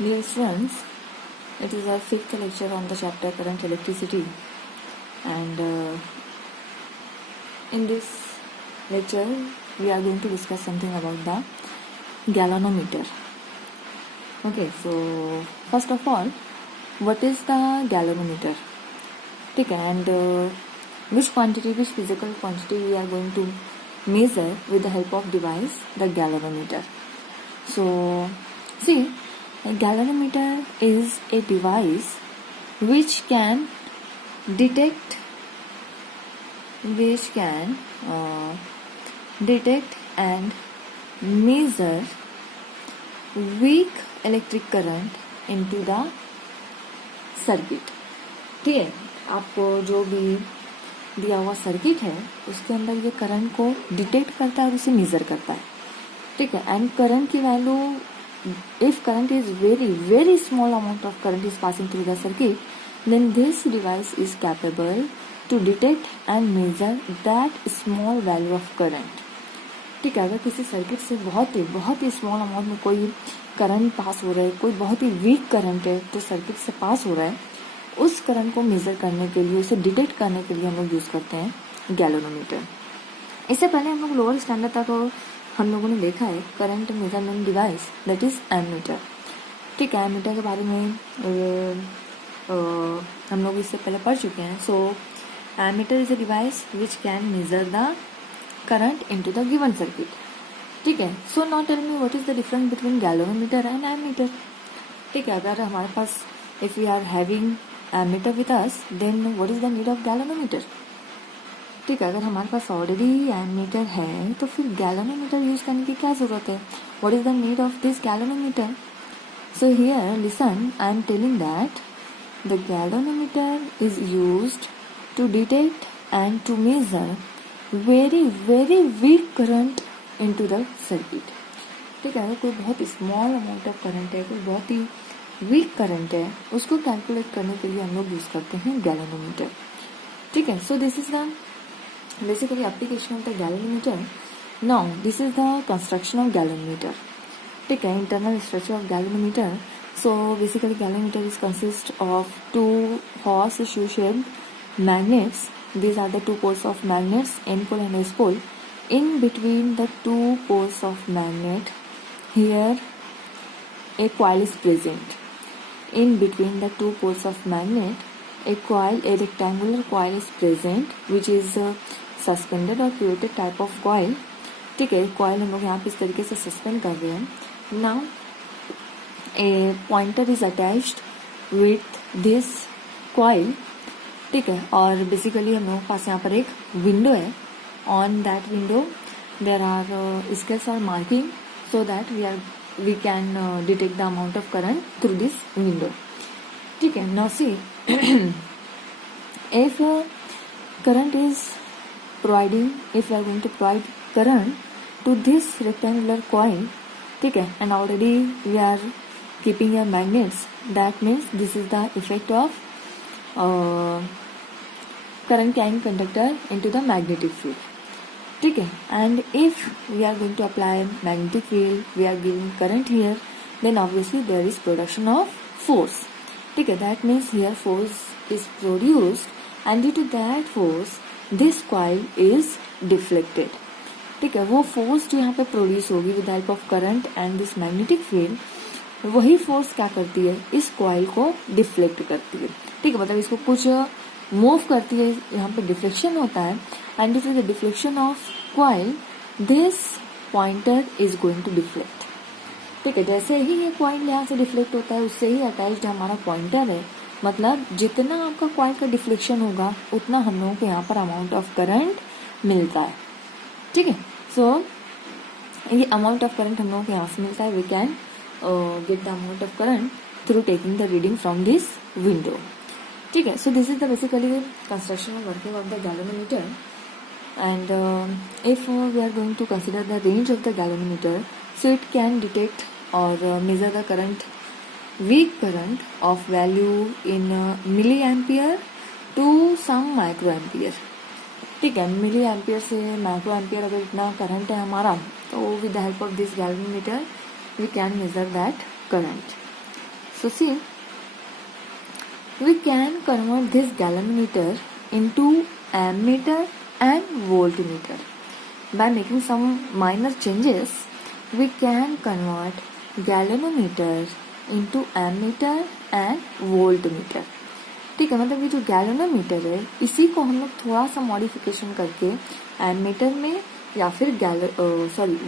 Dear students, it is our fifth lecture on the chapter Current Electricity, and in this lecture we are going to discuss something about the galvanometer. Okay, so first of all, what is the galvanometer? ठीक है, and which physical quantity we are going to measure with the help of device, the galvanometer. So see, a galvanometer is a device which can detect and measure weak electric current into the circuit. ठीक है, आपको जो भी दिया हुआ circuit है उसके अंदर ये करंट को डिटेक्ट करता है और उसे मेजर करता है. ठीक है, एंड करंट की value, if current is very small amount of current is passing through the circuit, then this device is capable to detect and measure that small value of current. ठीक है, अगर किसी circuit से बहुत ही small amount में कोई current pass हो रहा है, कोई बहुत ही वीक करंट है तो सर्किट से पास हो रहा है, उस करंट को मेजर करने के लिए, उसे डिटेक्ट करने के लिए हम लोग यूज करते हैं गैल्वेनोमीटर. इससे पहले हम लोग लोअर स्टैंडर्ड तक हम लोगों ने देखा है current measurement device, that is ammeter. ठीक है, एमीटर के बारे में हम लोग इससे पहले पढ़ चुके हैं. So ammeter is a device which can measure the current into the given circuit. ठीक है, so now tell me what is the difference between galvanometer and ammeter. ठीक है, अगर हमारे पास if we are having ammeter with us, then what is the need of galvanometer. ठीक है, अगर हमारे पास ऑलरेडी एमीटर है तो फिर गैल्वेनोमीटर यूज करने की क्या जरूरत है. What is the need of this galvanometer. So here listen, I am telling that the galvanometer is used to detect and to measure very weak current into the circuit. ठीक है, अगर कोई बहुत स्मॉल अमाउंट ऑफ करंट है, कोई बहुत ही week current है, उसको कैलकुलेट करने के लिए हम लोग यूज करते हैं गैल्वेनोमीटर. ठीक है, so this is the basically application of the galvanometer. Now this is the construction of galvanometer. ठीक है, internal structure of galvanometer. So basically galvanometer is consist of two horseshoe shaped magnets. These are the two poles of magnets, N pole and S pole. In between the two poles of magnet, here a coil is present. In between the two poles of magnet, a rectangular coil is present, which is suspended और pivoted type of coil. ठीक है, coil हम लोग यहाँ पे इस तरीके से सस्पेंड कर रहे हैं. Now A pointer is attached with this coil. ठीक है, और बेसिकली हम लोगों के पास यहाँ पर एक विंडो है. On that window there are scales और marking so that we can detect the amount of current through this window. ठीक है, now see if current is providing, if we are going to provide current to this rectangular coil, ठीक है, and already we are keeping your magnets, that means this is the effect of current carrying conductor into the magnetic field. ठीक है, and if we are going to apply magnetic field, we are giving current here, then obviously there is production of force. ठीक है, that means here force is produced and due to that force this coil is deflected. ठीक है, वो force जो यहाँ पे produce होगी with help of current and this magnetic field, वही फोर्स क्या करती है, इस कॉइल को डिफ्लेक्ट करती है. ठीक है, मतलब इसको कुछ मूव करती है, यहाँ पे डिफ्लेक्शन होता है and due to the deflection of coil this pointer is going to deflect. ठीक है, जैसे ही ये कॉइल यहाँ से डिफ्लेक्ट होता है उससे ही अटैच्ड हमारा पॉइंटर है. मतलब जितना आपका कॉइल का डिफ्लेक्शन होगा उतना हम लोगों को यहाँ पर अमाउंट ऑफ करंट मिलता है. ठीक है, सो ये अमाउंट ऑफ करंट हम लोगों को यहाँ से मिलता है. We can get the amount of current through taking the reading from this window. ठीक है, so this is the basically construction और working of the galvanometer. And if we are going to consider the range of the galvanometer, so it can detect और measure the current, weak current of value in milliampere to some microampere. ठीक है, milliampere से microampere अगर इतना current है हमारा, तो with the help of this galvanometer we can measure that current. So see, we can convert this galvanometer into ammeter and voltmeter. By making some minor changes, we can convert galvanometer into ammeter and voltmeter. ठीक है, मतलब ये जो galvanometer है इसी को हम लोग थोड़ा सा मॉडिफिकेशन करके एमीटर में या फिर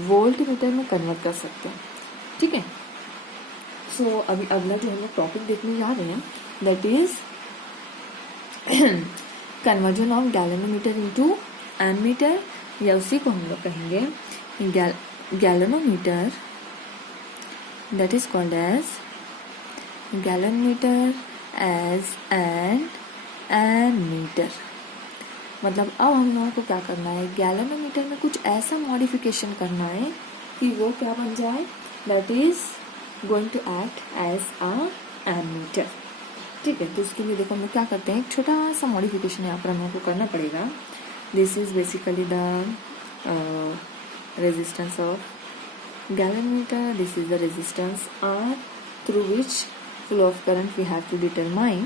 वोल्ट मीटर में कन्वर्ट कर सकते हैं. ठीक है. सो अभी अगला जो हम लोग टॉपिक देखने जा रहे हैं that is conversion of galvanometer into ammeter, या उसी को हम लोग कहेंगे galvanometer, that is called as galvanometer as an ammeter. मतलब अब हम लोगों को क्या करना है, गैलोनोमीटर में कुछ ऐसा मॉडिफिकेशन करना है कि वो क्या बन जाए, that is going to act as a ammeter. ठीक है. तो उसके लिए देखो हम लोग क्या करते हैं, एक छोटा सा मॉडिफिकेशन यहाँ पर हम लोग को करना पड़ेगा. This is basically the resistance of galvanometer. This is the resistance R through which flow of current we have to determine.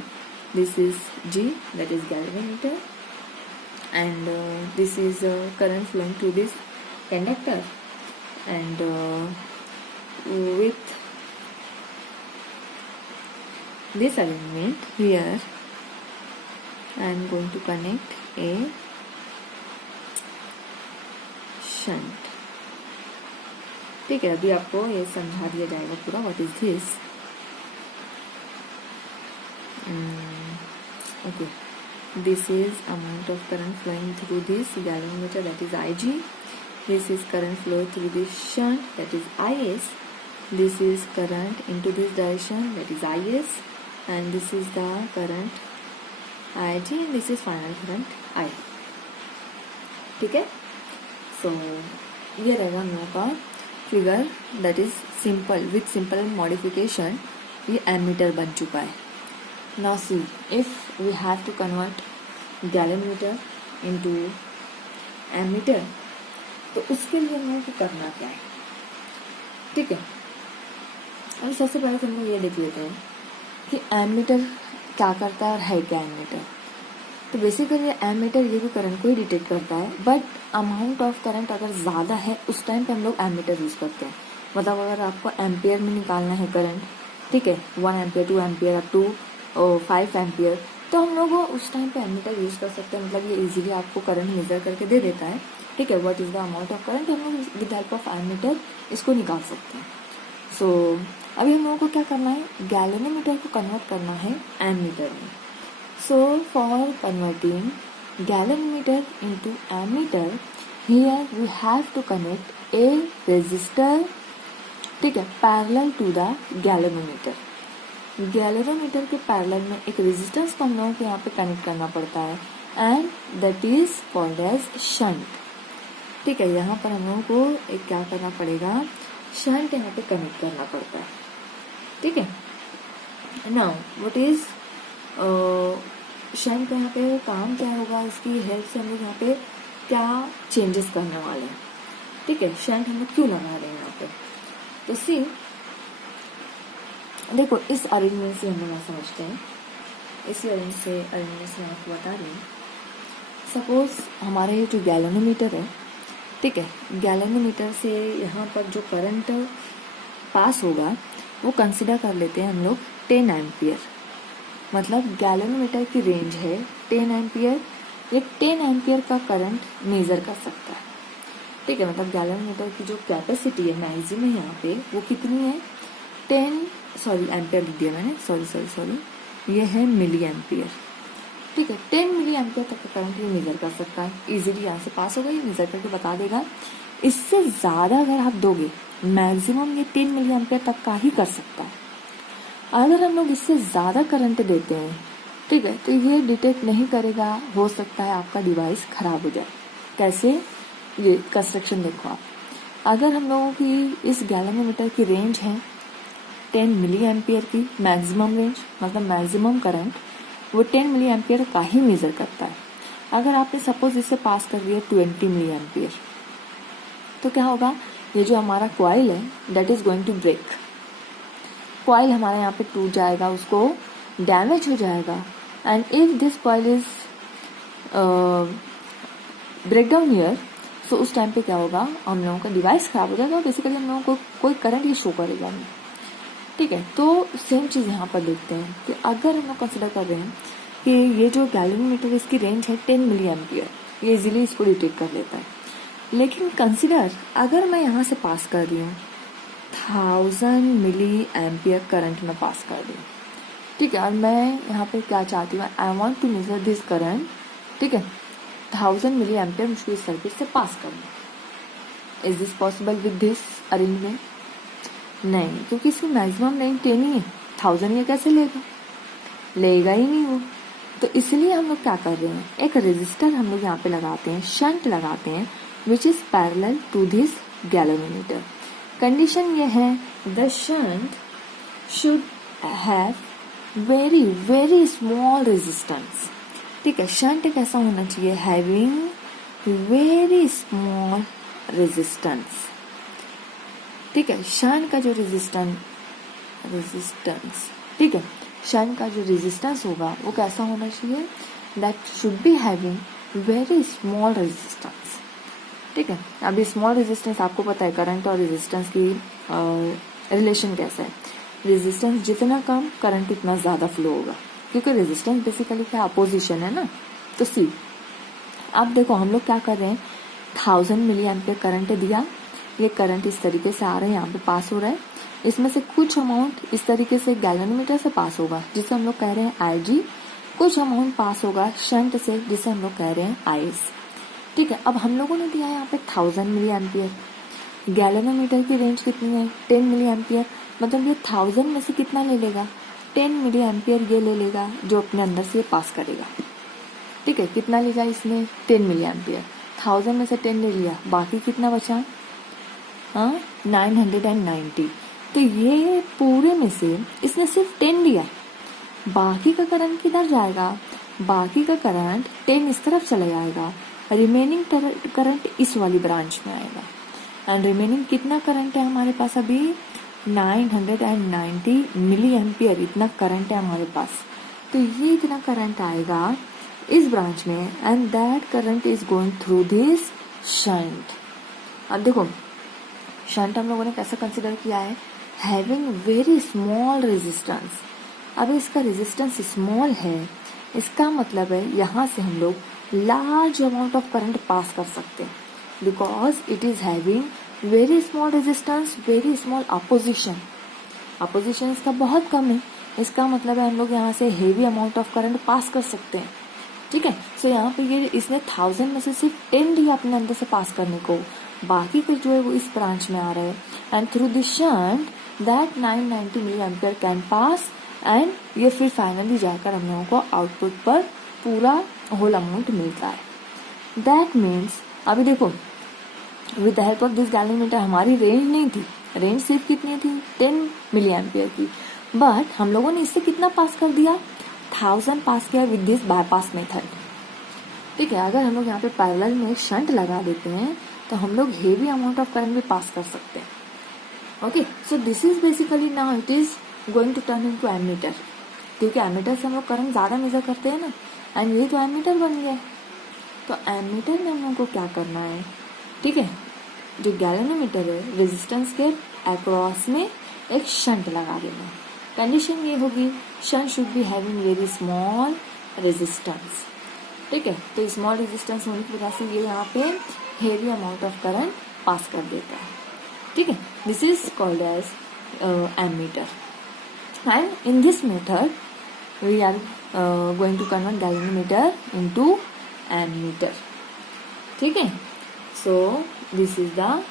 This is G, that is galvanometer, and this is current flowing through this conductor, and with this arrangement here I am going to connect a shunt. ठीक है. अभी आपको ये समझा दिया जाएगा पूरा what is this. Okay, this is amount of current flowing through this galvanometer, that is Ig. This is current flow through this shunt, that is Is. This is current into this direction, that is Is, and this is the current Ig, and this is final current I. ठीक है. So ये रहेगा हम लोगों का figure, that is simple with simple modification. ये ammeter बन चुका है. Now see, if we have to convert galvanometer into ammeter, तो उसके लिए हम लोगों को करना क्या है. ठीक है. और सबसे पहले तो हम लोग ये देख लेते हैं कि एमीटर क्या करता है और है क्या एमीटर. तो बेसिकली एमीटर ये भी करंट को ही डिटेक्ट करता है, बट अमाउंट ऑफ करंट अगर ज़्यादा है उस टाइम पे हम लोग एमीटर यूज़ करते हैं. मतलब अगर आपको एम्पियर में निकालना है करंट, ठीक है, 1 ampere 2 ampere up to 5 ampere, तो हम लोग उस टाइम पे एमीटर यूज़ कर सकते हैं. मतलब ये इजीली आपको करंट मेजर करके दे देता है. ठीक है. What is the amount of current, हम लोग विद हेल्प ऑफ एमीटर इसको निकाल सकते हैं. सो अभी हम लोगों को क्या करना है, गैलोनोमीटर को कन्वर्ट करना है एमीटर में. So for converting galvanometer into ammeter, here we have to connect a resistor. ठीक है, parallel to the galvanometer. Galvanometer के पैरेलल में एक रेजिस्टेंस को हम लोगों को यहाँ पे कनेक्ट करना पड़ता है, and that is called as shunt. ठीक है. यहाँ पर हम लोगों को एक क्या करना पड़ेगा, शंट यहाँ पे कनेक्ट करना पड़ता है. ठीक है. नाउ व्हाट इज शंट का यहाँ पे काम क्या होगा, इसकी हेल्प से हम लोग यहाँ पे क्या चेंजेस करने वाले हैं. ठीक है. शंट हम लोग क्यों लगा रहे हैं यहाँ पे, तो सी देखो इस अरेंजमेंट से हम लोग समझते हैं. इसी अरेंजमेंट से मैं आपको बता रही हूँ. सपोज हमारे ये जो गैलोनोमीटर है, ठीक है, गैलोनोमीटर से यहाँ पर जो करंट पास होगा वो कंसिडर कर लेते हैं हम लोग 10 एम्पियर. मतलब गैलोनोमीटर की रेंज है 10 एम्पियर. ये 10 एम्पियर का करंट मेजर कर सकता है. ठीक है. मतलब गैलोनोमीटर की जो कैपेसिटी है मैक्सिमम यहाँ पे वो कितनी है, 10 एम्पियर लिख दिया मैंने, सॉरी, ये है मिली एम्पियर. ठीक है. 10 मिली एम्पियर तक का करंट ये मेजर कर सकता है. इजीली यहाँ से पास होगा, ये मेजर करके बता देगा. इससे ज़्यादा अगर आप दोगे, मैक्सिमम ये 10 मिली एम्पियर तक का ही कर सकता है. अगर हम लोग इससे ज़्यादा करंट देते हैं, ठीक है, तो ये डिटेक्ट नहीं करेगा. हो सकता है आपका डिवाइस ख़राब हो जाए. कैसे, ये कंस्ट्रक्शन देखो आप. अगर हम लोगों की इस गैलोनोमीटर की रेंज है 10 मिली एम्पियर की, मैक्सिमम रेंज मतलब मैक्सिमम करंट वो 10 मिली एम्पियर का ही मेजर करता है. अगर आपने सपोज इसे पास कर दिया 20 मिली एम्पियर, तो क्या होगा, ये जो हमारा कॉइल है that is going to break. Coil हमारे यहाँ पे टूट जाएगा, उसको डैमेज हो जाएगा, and if this coil is break down here, so उस टाइम पे क्या होगा, हम लोगों का डिवाइस खराब हो जाएगा और बेसिकली हम लोगों को कोई करंट ये शो करेगा नहीं। ठीक है, तो सेम चीज़ यहाँ पर देखते हैं कि अगर हम लोग कंसिडर कर रहे हैं कि ये जो गैल्वेनोमीटर इसकी रेंज है 10 मिली एम्पियर, ये इजीली इसको डिटेक्ट कर लेता है। लेकिन कंसिडर अगर मैं यहाँ से पास कर रही हूँ 1000 मिली एम्पियर करंट में पास कर रही हूँ, ठीक है, और मैं यहाँ पे क्या चाहती हूँ, I want to measure this current, ठीक है, 1000 मिली एम्पियर मुझको इस सर्किट से पास करना। Is this possible with this arrangement? नहीं, क्योंकि इसकी मैक्सिमम रेंज 10 ही है, 1000 ये कैसे लेगा ही नहीं वो। तो इसलिए हम लोग क्या कर रहे हैं, एक रेजिस्टर हम लोग यहाँ पे लगाते हैं, शंट लगाते हैं, which is parallel to this galvanometer. Condition ये है, the shunt should have very very small resistance. ठीक है, शंट कैसा होना चाहिए, हैविंग वेरी स्मॉल रेजिस्टेंस। ठीक है, शंट का जो रेजिस्टेंस, ठीक है, शंट का जो रेजिस्टेंस होगा वो कैसा होना चाहिए, that should be having very small resistance. ठीक है, अभी स्मॉल रेजिस्टेंस आपको पता है करंट और रेजिस्टेंस की रिलेशन कैसा है, रेजिस्टेंस जितना कम करंट उतना ज़्यादा फ्लो होगा, क्योंकि रेजिस्टेंस बेसिकली क्या अपोजिशन है ना। तो सी, अब देखो हम लोग क्या कर रहे हैं, 1000 मिली एम्पियर करंट दिया, ये करंट इस तरीके से आ रहा है, यहाँ पे पास हो रहा है, इसमें से कुछ अमाउंट इस तरीके से गैल्वेनोमीटर से पास होगा जिसे हम लोग कह रहे हैं IG, कुछ अमाउंट पास होगा शंट से जिसे हम लोग कह रहे हैं IS। ठीक है, अब हम लोगों ने दिया है यहाँ पे 1000 मिली एम्पियर, गैल्वेनोमीटर की रेंज कितनी है 10 मिली एम्पियर, मतलब ये 1000 में से कितना ले लेगा, 10 मिली एम्पियर ये ले लेगा जो अपने अंदर से ये पास करेगा। ठीक है, कितना लिया इसने 10 मिली एम्पियर, 1000 में से 10 ले लिया, बाकी कितना बचा, हाँ 990। तो ये पूरे में से इसने सिर्फ 10 लिया, बाकी का करंट किधर जाएगा, बाकी का करंट 10 इस तरफ चला जाएगा, रिमेनिंग करंट इस वाली ब्रांच में आएगा, एंड रिमेनिंग कितना करंट है हमारे पास अभी 990 मिली एम्पियर, इतना करंट है हमारे पास। तो ये इतना करंट आएगा इस ब्रांच में, and that current is going through this shunt. अब देखो शंट हम लोगों ने कैसे कंसिडर किया है, हैविंग वेरी स्मॉल रेजिस्टेंस। अब इसका रेजिस्टेंस स्मॉल है, इसका मतलब है यहाँ से हम लोग large amount of current pass कर सकते हैं, because it is having very small resistance, very small opposition. Opposition इसका बहुत कम है, इसका मतलब है हम लोग यहाँ से heavy amount of current pass कर सकते हैं। ठीक है, सो यहाँ पे ये इसने 1000 में से सिर्फ 10 दिया अपने अंदर से पास करने को, बाकी का जो है वो इस ब्रांच में आ रहा है, and through this shunt that 990 milliampere can pass, and ये फिर फाइनली जाकर हम लोगों को आउटपुट पर पूरा होल अमाउंट मिलता है। दैट मीन्स अभी देखो with the help of this galvanometer हमारी रेंज नहीं थी, रेंज सिर्फ कितनी थी 10 मिली एम्पियर की, बट हम लोगों ने इससे कितना पास कर दिया, 1000 पास किया विद दिस बाईपास मेथड। ठीक है, अगर हम लोग यहाँ पे पैरेलल में शंट लगा देते हैं तो हम लोग हेवी अमाउंट ऑफ करंट भी पास कर सकते हैं। Okay, so this is basically now it is going to turn into ammeter, क्योंकि एमीटर से हम लोग करंट ज़्यादा मेजर करते हैं ना, एंड ये तो एमीटर बन गया। तो एमीटर में हम लोग को क्या करना है, ठीक है, जो गैल्वेनोमीटर है रेजिस्टेंस के अक्रॉस में एक शंट लगा देना। कंडीशन ये होगी shunt should be having very small resistance. ठीक है, तो स्मॉल रेजिस्टेंस होने की वजह से ये यहाँ पे heavy amount of current pass कर देता है। ठीक है, this is called as ammeter, and in this method we are going to convert galvanometer into ammeter. ठीक है, so this is the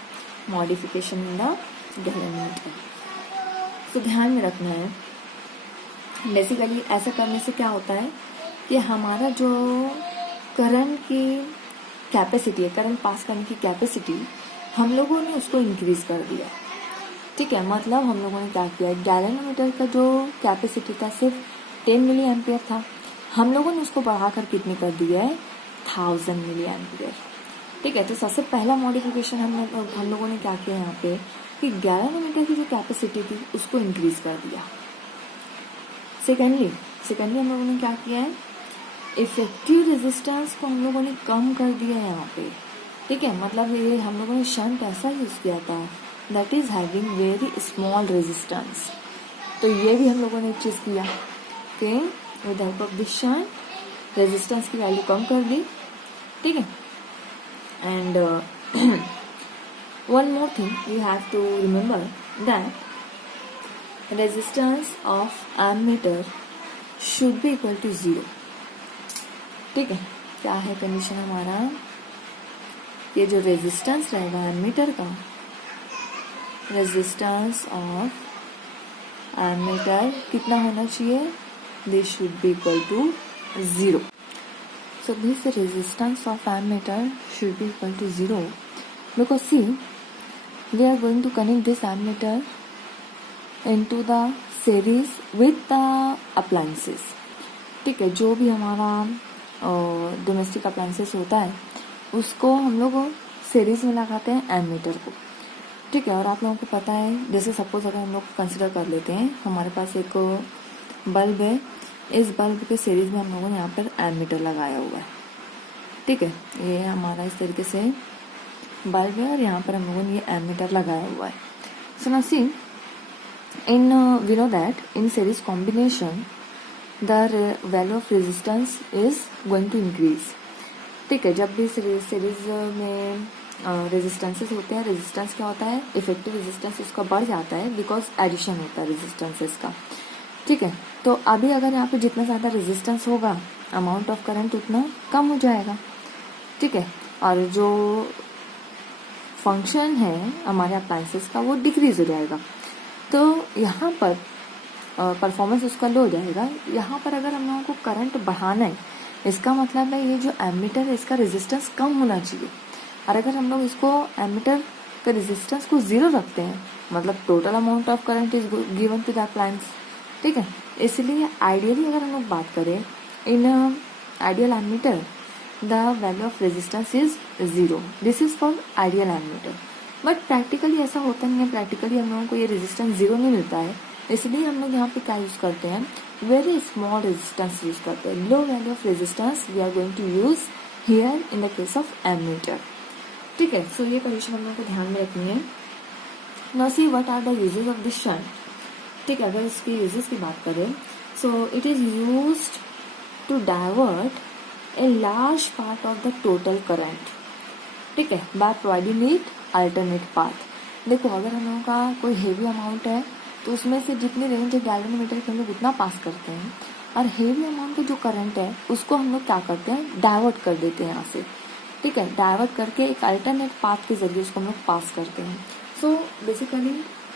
modification in the galvanometer. तो ध्यान में रखना है, बेसिकली ऐसा करने से क्या होता है कि हमारा जो करंट की कैपेसिटी है, करंट पास करने की कैपेसिटी, हम लोगों ने उसको इंक्रीज कर दिया। ठीक है, मतलब हम लोगों ने क्या किया, गैल्वेनोमीटर का जो कैपेसिटी था सिर्फ 10 मिली एम्पियर था, हम लोगों ने उसको बढ़ाकर कितनी कर दिया है 1000 मिली एम्पियर। ठीक है, तो सबसे पहला मॉडिफिकेशन हम लोगों ने क्या किया, यहाँ पे कि गैलोनोमीटर की जो कैपेसिटी थी उसको इंक्रीज कर दिया। सेकेंडली हम लोगों ने क्या किया है, इफेक्टिव रेजिस्टेंस को हम लोगों ने कम कर दिया है यहाँ पे, ठीक है। मतलब ये हम लोगों ने शंट ऐसा यूज़ किया था that is having very small resistance. तो ये भी हम लोगों ने एक चीज़ किया कि with help of this shunt resistance की वैल्यू कम कर दी, ठीक है। And one more thing you have to remember that resistance of ammeter should be equal to 0, ठीक है। क्या है कंडीशन हमारा, ये जो रेजिस्टेंस रहेगा एमीटर का, रेजिस्टेंस ऑफ एमीटर कितना होना चाहिए, this should be equal to 0. So this resistance of ammeter should be equal to 0 because see we are going to connect this ammeter into the series with the appliances, ठीक है। जो भी हमारा domestic appliances होता है उसको हम लोग सीरीज में लगाते हैं एमीटर को, ठीक है। और आप लोगों को पता है, जैसे सपोज अगर हम लोग कंसिडर कर लेते हैं हमारे पास एक बल्ब है, इस बल्ब के सीरीज में हम लोगों ने यहाँ पर एमीटर लगाया हुआ है, ठीक है। ये हमारा इस तरीके से बल्ब है और यहाँ पर हम लोगों ने ये एमीटर लगाया हुआ है। So now see in we know that in series combination the value of resistance is going to increase, ठीक है। जब भी सीरीज में रेजिस्टेंसेस होते हैं, रेजिस्टेंस क्या होता है, इफेक्टिव रेजिस्टेंस उसका बढ़ जाता है बिकॉज एडिशन होता है रेजिस्टेंसेस का, ठीक है। तो अभी अगर यहाँ पे जितना ज़्यादा रेजिस्टेंस होगा अमाउंट ऑफ करंट उतना कम हो जाएगा, ठीक है। और जो फंक्शन है हमारे अप्लायंसेस का वो डिक्रीज हो जाएगा, तो यहाँ पर परफॉर्मेंस उसका लो हो जाएगा। यहाँ पर अगर हम लोगों को करंट बढ़ाना है, इसका मतलब है ये जो एमीटर है इसका रेजिस्टेंस कम होना चाहिए। और अगर हम लोग इसको एमीटर के रेजिस्टेंस को 0 रखते हैं, मतलब total amount of current is given to the appliance, ठीक है। इसलिए आइडियली अगर हम लोग बात करें in ideal ammeter the value of resistance is 0. This is for ideal ammeter. But practically ऐसा होता नहीं है, प्रैक्टिकली हम लोगों को ये रेजिस्टेंस 0 नहीं मिलता है, इसलिए हम लोग यहाँ पे क्या यूज़ करते हैं, वेरी स्मॉल रेजिस्टेंस यूज़ करते हैं। Low value of resistance we are going to use here in the case of ammeter, ठीक है। सो ये कंडीशन हम लोग को ध्यान में रखनी है। Now see what are the uses of this shunt, ठीक है। अगर इसके यूजेस की बात करें, so it is used to divert a large part of the total current, ठीक है, by providing it alternate path। देखो अगर हम लोगों का कोई हेवी अमाउंट है तो उसमें से जितनी रेंज है गैलोमीटर की हम लोग उतना पास करते हैं, और हेवी अमाउंट का जो करंट है उसको हम लोग क्या करते हैं, डाइवर्ट कर देते हैं यहाँ से, ठीक है। डाइवर्ट करके एक अल्टरनेट पाथ के जरिए उसको हम लोग पास करते हैं। सो बेसिकली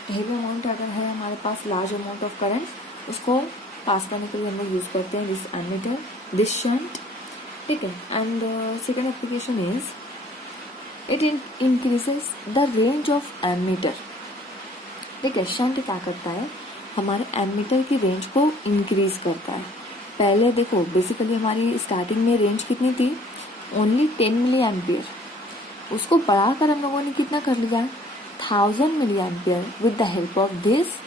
हेवी अमाउंट अगर है हमारे पास लार्ज अमाउंट ऑफ करंट, उसको पास करने के लिए हम लोग यूज़ करते हैं दिस एमीटर, दिस शंट, ठीक है। And second application is it increases the range of ammeter, ठीक है। शंट क्या करता है, हमारे एमीटर की रेंज को इंक्रीज करता है। पहले देखो बेसिकली हमारी स्टार्टिंग में रेंज कितनी थी, ओनली 10 मिली एम्पियर, उसको बढ़ाकर हम लोगों ने कितना कर लिया, 1000 milliampere with the help of this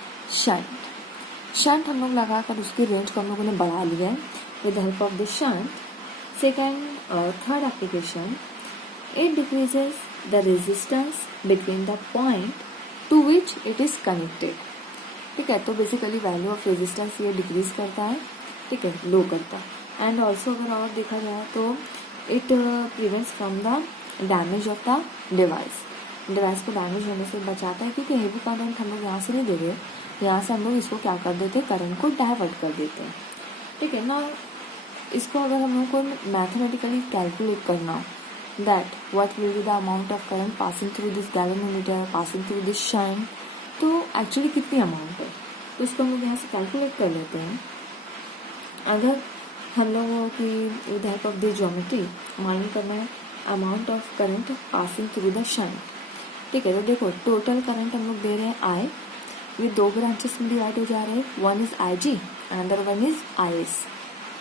shunt हम लोग लगाकर उसकी रेंज को हम लोगों ने बढ़ा लिया है with the help of this shunt. Second or third application, it decreases the resistance between the point to which it is connected, ठीक है। तो बेसिकली वैल्यू ऑफ रेजिस्टेंस ये डिक्रीज करता है, ठीक है, लो करता है। एंड ऑल्सो अगर और देखा जाए तो it prevents from the damage of the device को डैमेज होने से बचाता है, क्योंकि हेवी करंट हम लोग यहाँ से नहीं दे रहे, यहाँ से हम लोग इसको क्या कर देते हैं, करंट को डाइवर्ट कर देते हैं, ठीक है ना। इसको अगर हम लोग को मैथमेटिकली कैलकुलेट करना, that what will be the amount of current passing through this galvanometer, passing through this shunt, तो एक्चुअली कितनी अमाउंट है, तो इसको हम लोग यहाँ से कैलकुलेट कर लेते हैं। अगर हम लोगों की with help of this geometry मालूम करना है amount of current passing through the shunt, ठीक है। तो देखो टोटल करंट हम लोग दे रहे हैं आई, विद 2 ब्रांचेस में डिवाइड हो जा रहे हैं, one is I G, another one is I S.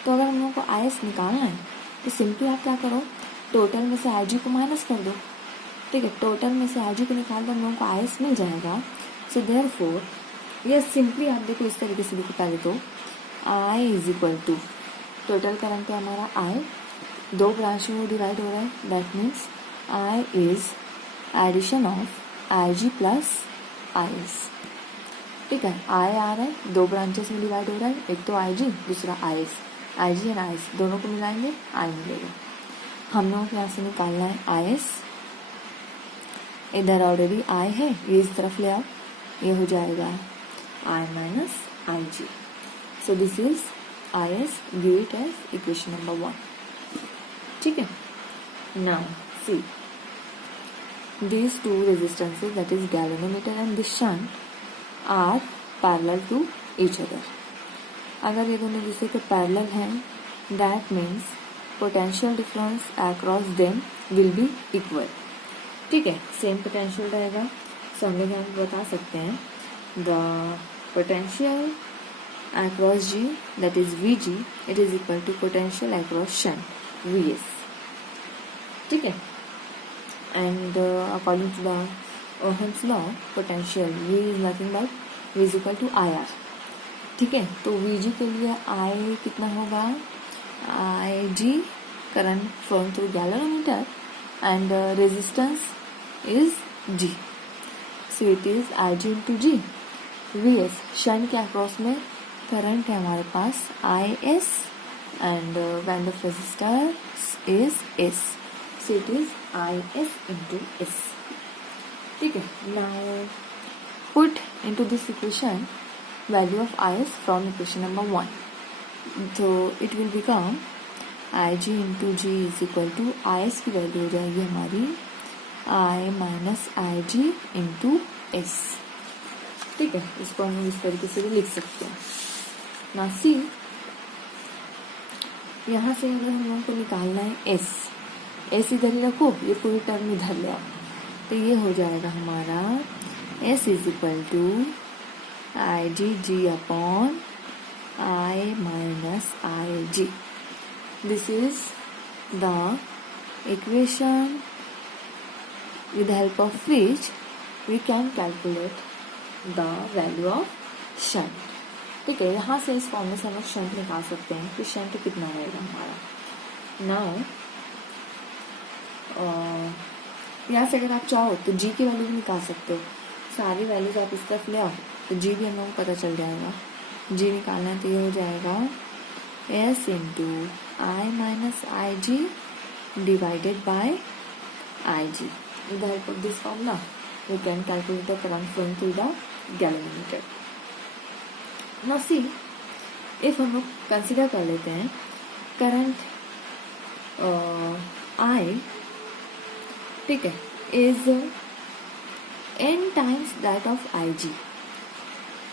तो अगर हम लोगों को आई एस निकालना है तो सिंपली आप क्या करो, टोटल में से आई जी को माइनस कर दो, ठीक है, टोटल में से आई जी को निकाल दो, हम लोगों को आई एस मिल जाएगा. सो देयरफॉर यस सिंपली आप देखो इस तरीके से देखो. पहले तो I is equal to total current है हमारा आई, दो ब्रांच में डिवाइड हो रहा है, that means I is addition of I G plus I S. ठीक है, आई आ रहा है, दो ब्रांचेस में डिवाइड हो रहा है, एक तो आई जी दूसरा I S. I G and I S दोनों को मिलाएंगे आई मिलेगा. हम लोगों को यहाँ से निकालना है आई एस. इधर ऑलरेडी आई है, ये इस तरफ ले आओ, ये हो जाएगा I minus I G. So this is I S, give it as equation number 1. ठीक है, now see these two resistances, that is galvanometer and this shunt, are parallel to each other. अगर ये दोनों दूसरे के पैरेलल हैं, that means potential difference across them will be equal. ठीक है, सेम पोटेंशियल रहेगा. सो हम लोग यहाँ पे बता सकते हैं the potential across G, that is VG, it is equal to potential across shunt VS. ठीक है, and according to the Ohm's law, potential V is nothing but V is equal to IR. ठीक है, तो VG के लिए I कितना होगा, IG current flowing through galvanometer and resistance is G, so it is IG into G. VS shunt के across में current है हमारे पास IS and value of resistance is S, so it is IS into S. ठीक है, now put into this equation value of IS from equation number 1. So it will become IG into G is equal to IS की value हो जाएगी हमारी I minus IG into S. ठीक है, इसको हम इस तरीके से भी लिख सकते हैं. ना सी यहाँ से अगर हम लोगों को निकालना है S, एस इधर ही रखो, ये पूरी टर्म इधर ले आओ, तो ये हो जाएगा हमारा S is equal to I G G upon I minus I G. This is the equation with the help of which we can calculate the value of shunt. ठीक है, यहाँ से इस फॉर्म में से हम लोग शंट निकाल सकते हैं कि शंट कितना रहेगा हमारा. नाउ यहाँ से अगर आप चाहो तो जी की वैल्यू भी निकाल सकते हो. सारी वैल्यूज आप इस तरफ ले आओ तो जी भी हम लोगों को पता चल जाएगा. जी निकालना है तो ये हो जाएगा S into I minus I G divided by I G. With the help of this formula, we can calculate the current flowing through the galvanometer. Now see, if हम लोग कंसिडर कर लेते हैं करंट I, ठीक है, is n times that of I G.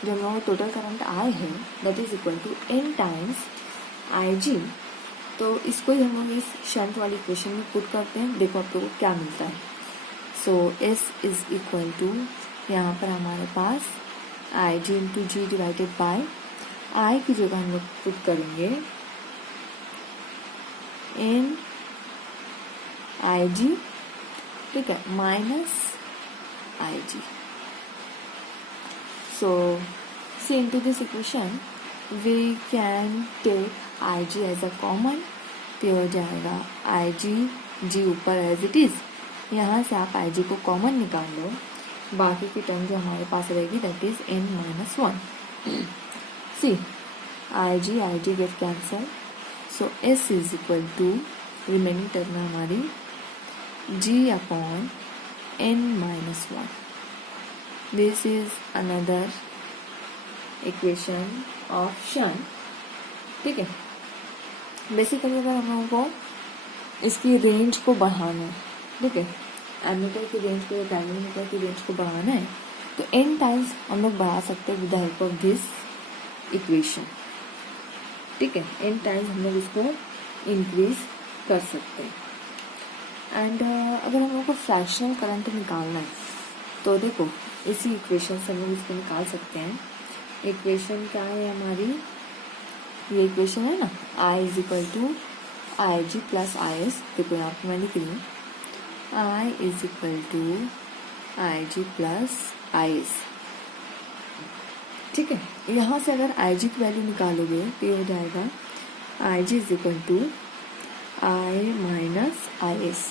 जो हम लोग टोटल करंट I है that is equal to n times I G. तो इसको ही हम लोग इस शंट वाली इक्वेशन में पुट करते हैं. देखो आप लोगों को क्या मिलता है. सो S इज इक्वल टू यहाँ पर हमारे पास आई जी इंटू जी डिवाइडेड बाय आई की जगह हम लोग पुट करेंगे इन आई जी. ठीक है, minus I G. So see into this equation we can take I G as a common. तो हो जाएगा आई जी जी ऊपर एज इट इज. यहाँ से आप आई जी को कॉमन निकाल लो, बाकी की टर्म जो हमारे पास रहेगी that is n minus 1. See I G get cancel. So s is equal to remaining term में हमारी g upon n minus 1. This is another equation of shunt. ठीक है, बेसिकली अगर हम लोगों को इसकी रेंज को बढ़ाना है, ठीक है, एमीटर की रेंज को या गैल्वेनोमीटर की रेंज को बढ़ाना है तो n टाइम्स हम लोग बढ़ा सकते हैं with the help of this equation. ठीक है, n टाइम्स हम लोग इसको इंक्रीज कर सकते हैं. एंड अगर हम लोग को फ्रैक्शनल करंट निकालना है तो देखो इसी इक्वेशन से हम लोग इसको निकाल सकते हैं. इक्वेशन क्या है हमारी, ये इक्वेशन है ना, I is equal to I G plus I S. देखो यहाँ पर मैं लिख रही हूँ I is equal to I G plus I S. ठीक है, यहाँ से अगर आई जी की वैल्यू निकालोगे तो ये हो जाएगा I G is equal to I minus I S.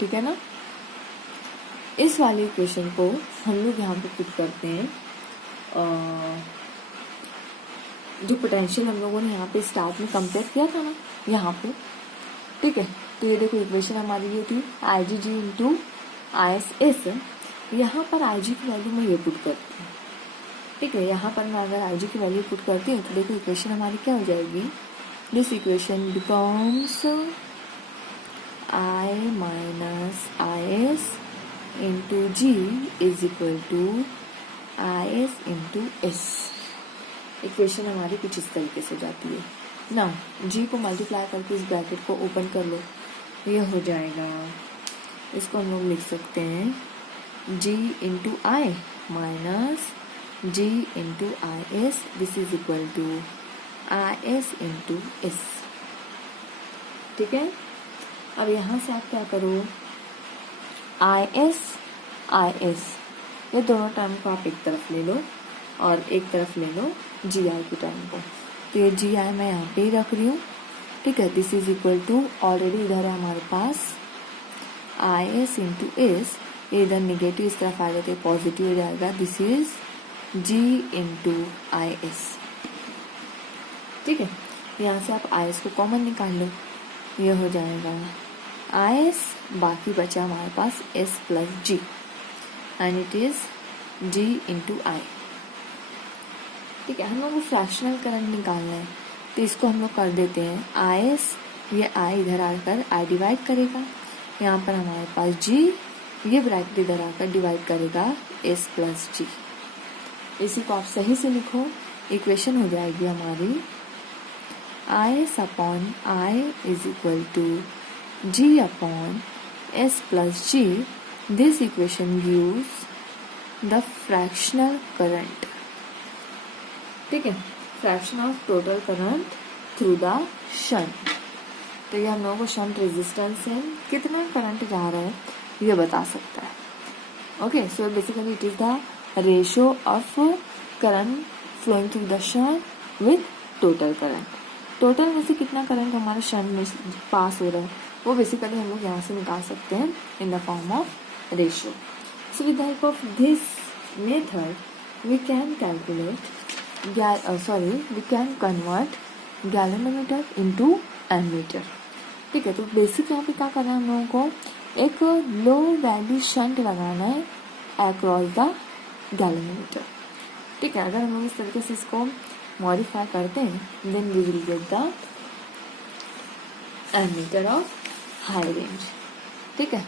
ठीक है ना। इस वाले इक्वेशन को हम लोग यहाँ पे पुट करते हैं जो पोटेंशियल हम लोगों ने यहाँ पे स्टार्ट में कंपेयर किया था ना यहाँ पे। ठीक है, तो ये देखो इक्वेशन हमारी ये थी आई G ji into I S S. यहाँ पर आई जी की वैल्यू मैं ये पुट करती हूँ। ठीक है, यहाँ पर मैं अगर आई जी की वैल्यू पुट करती हूँ तो देखो इक्वेशन हमारी क्या हो जाएगी। This equation becomes I minus I S into G is equal to I S into S. Equation हमारी कुछ इस तरीके से जाती है ना। जी को मल्टीप्लाई करके इस ब्रैकेट को ओपन कर लो, ये हो जाएगा। इसको हम लोग लिख सकते हैं G into I minus G into I S. This is equal to I S into S. ठीक है, अब यहाँ से आप क्या करो, आई एस ये दोनों टर्म को आप एक तरफ ले लो और एक तरफ ले लो जी आई की टर्म को। तो ये जी आई मैं यहाँ पे ही रख रही हूँ। ठीक है, this is equal to already इधर है हमारे पास आई एस इंटू एस। ये इधर निगेटिव इस तरफ आएगा तो पॉजिटिव हो जाएगा। This is G into I S. ठीक है, यहाँ से आप आई एस को कॉमन निकाल लो, ये हो जाएगा आई एस, बाकी बचा हमारे पास S plus G and it is G into I. ठीक है, हम लोग को फ्रैक्शनल करंट निकालना है तो इसको हम लोग कर देते हैं आई एस, ये आई इधर आकर आई डिवाइड करेगा, यहाँ पर हमारे पास जी, ये ब्रैकेट इधर आकर डिवाइड करेगा एस प्लस जी। इसी को आप सही से लिखो, इक्वेशन हो जाएगी हमारी I S upon I is equal to G upon S plus G. This equation gives the fractional current. ठीक है, fraction of total current through the shunt. तो ये हम लोगों को शंट रेजिस्टेंस से कितना करंट जा रहा है ये बता सकता है। Okay, so basically it is the ratio of current flowing through the shunt with total current. Total में से कितना करंट हमारे शंट में पास हो रहा है वो बेसिकली हम लोग यहाँ से निकाल सकते हैं in the form of ratio. So with the help of this method we can calculate we can convert galvanometer into ammeter. ठीक है, तो बेसिक यहाँ पे क्या करना है हम लोगों को, एक लो वैल्यू शंट लगाना है अक्रॉस द गैलोनोमीटर। ठीक है, अगर हम लोग इस तरीके से इसको मॉडिफाई करते हैं then we will get the ammeter of high range. ठीक है।